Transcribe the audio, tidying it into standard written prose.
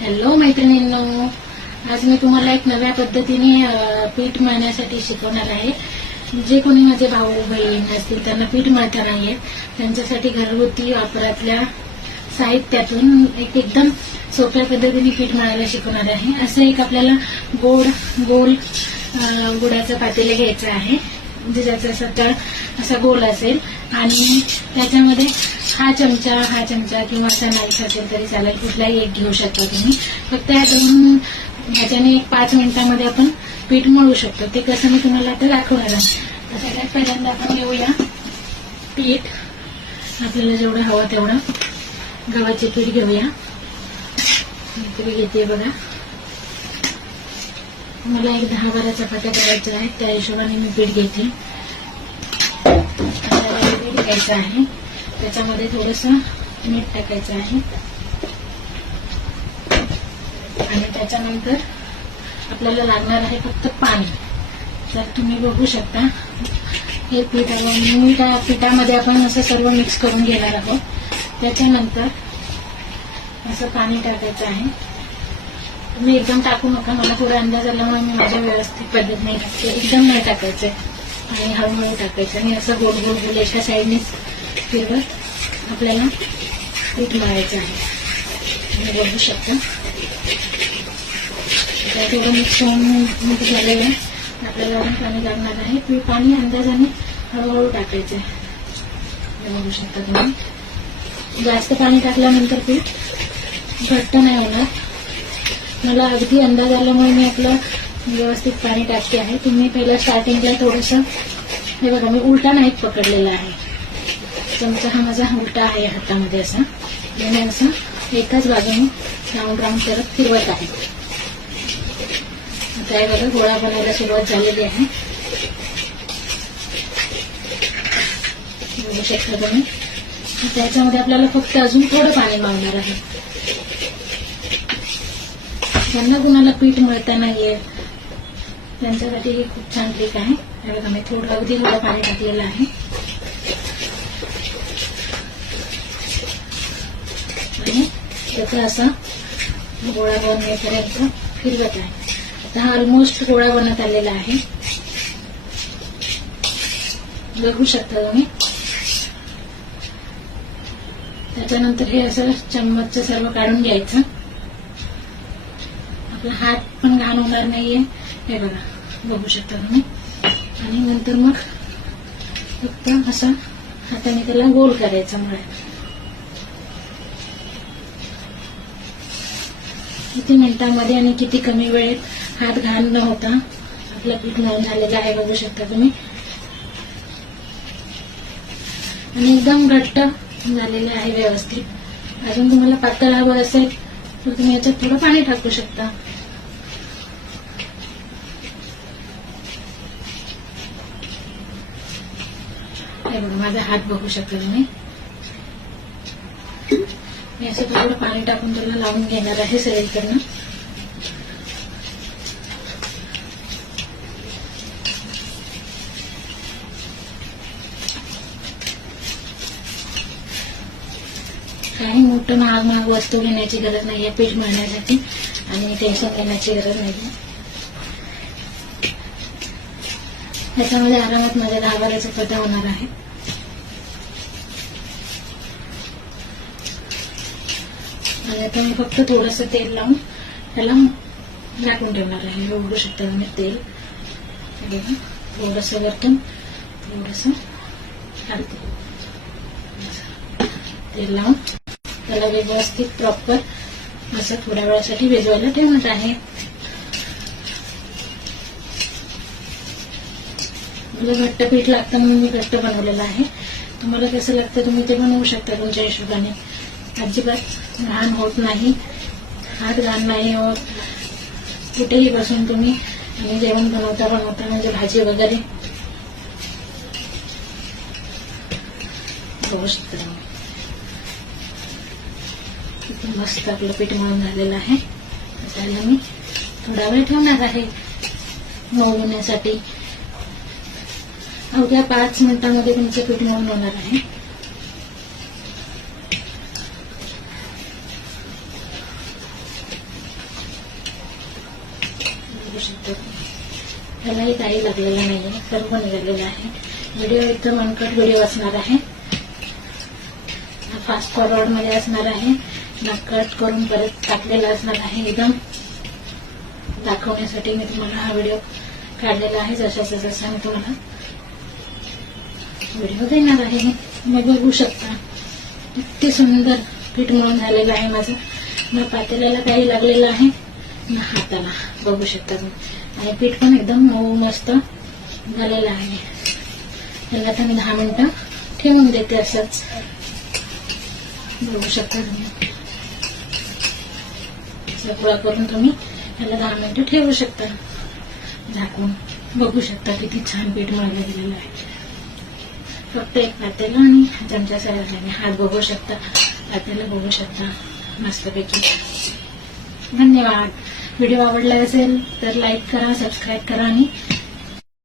Hello मैत्रिणींनो, आज मी तुम्हाला एक नव्या पद्धतीने पीठ मळण्यासाठी शिकवणार आहे. जे कोणी माझे भाऊ बहीण असतील त्यांना पीठ मळता नाहीये त्यांच्यासाठी घरगुती वापरातल्या साहित्यातून एकदम सोप्या पद्धतीने पीठ मळायला शिकवणार आहे. असं एक आपल्याला गोल गुळाचं पातेलं घ्यायचं आहे, म्हणजे ज्याचा असा तळ असा गोल असेल आणि त्याच्यामध्ये हा चमचा किंवा असा नाईफ असेल तरी चालेल, कुठलाही एक घेऊ शकता तुम्ही. फक्त ह्याच्याने 5 मिनिटांमध्ये आपण पीठ मळू शकतो. ते कसं मी तुम्हाला आता दाखवणार आहे. सगळ्यात पहिल्यांदा आपण घेऊया पीठ. आपल्याला जेवढं हवं तेवढं गव्हाचे पीठ घेऊया. मी घेते बघा, मला एक 10-12 चपात्या करायच्या आहेत, त्या हिशोबाने मी पीठ घेते. पीठ घ्यायचं आहे, त्याच्यामध्ये थोडंसं मीठ टाकायचं आहे आणि त्याच्यानंतर आपल्याला लागणार आहे फक्त पाणी. तर तुम्ही बघू शकता हे पिठामध्ये आपण असं सर्व मिक्स करून घेणार आहोत. त्याच्यानंतर असं पाणी टाकायचं आहे. तुम्ही एकदम टाकू नका, मला थोडा अंदाज आल्यामुळे मी माझ्या व्यवस्थित पद्धतीने टाकते. एकदम नाही टाकायचंय आणि हळूहळू टाकायचं आणि असं गोल गोल गोल एका साईडने फिरवत आपल्याला पीठ मळायचं आहे. तुम्ही बघू शकता थोडं मिक्स होऊन झालेलं आहे. आपल्याला अजून पाणी लागणार आहे. पाणी अंदाजाने हळूहळू टाकायचं आहे. बघू शकता तुम्ही. जास्त पाणी टाकल्यानंतर पीठ घट्ट नाही होणार. मला अगदी अंदाज आल्यामुळे मी आपलं व्यवस्थित पाणी टाकते आहे. तुम्ही पहिला स्टार्टिंगला थोडंसं हे बघा, मी उलटा नाही पकडलेला आहे. चमचा हा माझा उलटा आहे हातामध्ये असा, आणि असं एकाच बाजूने राऊंड करत फिरवत आहे. आता हे बघा, गोळा बनायला सुरुवात झालेली आहे. बघू शकता तुम्ही. त्याच्यामध्ये आपल्याला फक्त अजून थोडं पाणी मावणार आहे. ज्यांना कुणाला पीठ मळता नाहीये त्यांच्यासाठी ही खूप छान ट्रिक आहे. हे बघा, मी अगदी थोडं पाणी टाकलेलं आहे आणि त्याचा असा गोळा बनण्यापर्यंत फिरवत आहे. आता हा ऑलमोस्ट गोळा बनत आलेला आहे. बघू शकता तुम्ही. त्याच्यानंतर हे असं चम्मचचं सर्व काढून घ्यायचं. आपला हात पण घाण होणार नाहीये. हे बघा, बघू शकता तुम्ही. आणि नंतर मग फक्त असं हाताने त्याला गोल करायचं. मला किती मिनिटांमध्ये आणि किती कमी वेळेत हात घाण न होता आपलं पीठ मळून झालेलं आहे. बघू शकता तुम्ही. आणि एकदम घट्ट झालेलं आहे व्यवस्थित. अजून तुम्हाला पातळ हवं असेल तर तुम्ही याच्यात थोडं पाणी टाकू शकता. हे बघा, माझा हात बघू शकता तुम्ही. मी असं थोडं पाणी टाकून त्याला लावून घेणार आहे सगळीकडनं. काही मोठं महाग वस्तू घेण्याची गरज नाहीये पीठ मळण्यासाठी आणि टेन्शन घेण्याची गरज नाहीये. त्याच्यामध्ये आरामात माझ्या 10-12 चपात्या होणार आहे. आणि आता मी फक्त थोडंसं तेल लावून त्याला झाकून ठेवणार आहे. बघू शकता तुम्ही तेल. थोडंसं वरतून थोडंसं घालते. तेल लावून त्याला व्यवस्थित प्रॉपर असं थोड्या वेळासाठी भिजवायला ठेवणार आहे. मला घट्ट पीठ लागतं म्हणून मी घट्ट बनवलेलं आहे. तुम्हाला कसं लागतं तुम्ही ते बनवू शकता तुमच्या हिशोबाने. अजिबात घाण होत नाही, हात घाण नाही होत. कुठेही बसून तुम्ही आणि जेवण बनवता म्हणजे भाजी वगैरे बघू शकता. किती मस्त आपलं पीठ मळून झालेलं आहे. त्याला मी थोडा वेळ ठेवणार आहे मळण्यासाठी. अवघ्या 5 मिनिटांमध्ये तुमचं पीठ मळून होणार आहे. बघू शकता. त्यालाही काही लागलेलं नाहीये, सर्व निघालेलं आहे. व्हिडिओ एकदम अनकट व्हिडिओ असणार आहे, फास्ट फॉरवर्ड मध्ये असणार आहे. कट करून परत टाकलेला असणार आहे. एकदम दाखवण्यासाठी मी तुम्हाला हा व्हिडिओ काढलेला आहे. जसा मी तुम्हाला व्हिडिओ देणार आहे. मग बघू शकता किती सुंदर पीठ मळून झालेलं आहे माझं. ना पातेल्याला काही लागलेलं आहे ना हाताला, बघू शकता तुम्ही. आणि पीठ पण एकदम मऊ मस्त झालेलं आहे. त्याला आता मी 10 मिनिटं ठेवून देते असंच. बघू शकता तुम्ही, सगळं करून तुम्ही त्याला 10 मिनिटं ठेवू शकता झाकून. बघू शकता किती छान पीठ मळलं गेलेलं आहे. फक्त एक पातेला आणि चमचा सगळ्यांनी हात बघू शकता, पातेला बघू शकता मस्तपैकी. धन्यवाद. व्हिडिओ आवडला असेल तर लाईक करा, सबस्क्राईब करा आणि